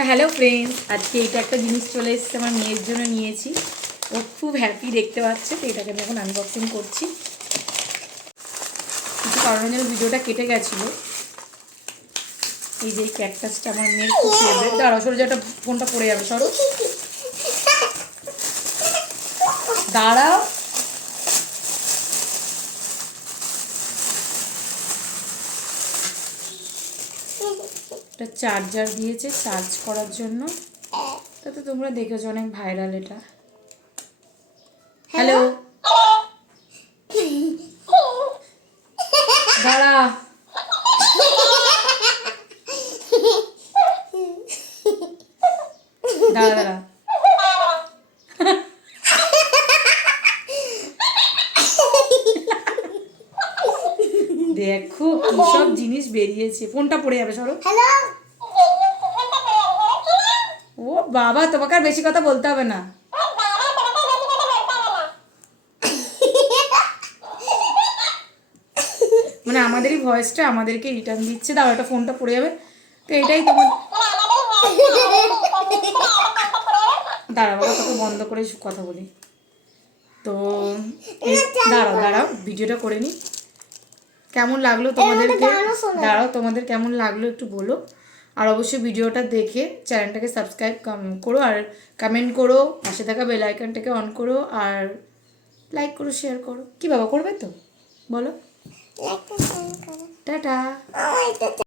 তো hello friends, আজকে এটা একটা জিনিস চলে এসেছে, আমার মেয়ের জন্য নিয়েছি। ও খুব হ্যাপি দেখতে পাচ্ছে, তো এটাকে আমি এখন আনবক্সিং করছি। কিছু কারণের জন্য ভিডিওটা কেটে গেছিলো। এই যে এই ক্যাকটাসটা আমার মেয়ের খুব ফেভারিট। দাঁড়াও, সরো, যেটা ফোনটা পড়ে যাবে, সরো দাঁড়াও। একটা চার্জার দিয়েছে চার্জ করার জন্য। তো তোমরা দেখেছো, অনেক ভাইরাল এটা। হ্যালো, দাঁড়া, দাঁড়া দাঁড়া। দেখো কি সব জিনিস বেরিয়েছে। ফোনটা পড়ে যাবে, সরো। ও বাবা, তোমাকে আর বেশি কথা বলতে হবে না। মানে আমাদেরই ভয়েসটা আমাদেরকে রিটার্ন দিচ্ছে। দাও, এটা ফোনটা পড়ে যাবে। তো এটাই তোমার, দাঁড়া বাবা, তোকে বন্ধ করে কথা বলি। তো দাঁড়াও দাঁড়াও, ভিডিওটা করে নিই। কেমন লাগলো তোমাদেরকে? দাঁড়াও, তোমাদের কেমন লাগলো একটু বলো। আর অবশ্যই ভিডিওটা দেখে চ্যানেলটাকে সাবস্ক্রাইব করো, আর কমেন্ট করো, পাশে থাকা বেল আইকনটাকে অন করো, আর লাইক করো, শেয়ার করো। কি বাবা, করবে তো? বলো টাটা।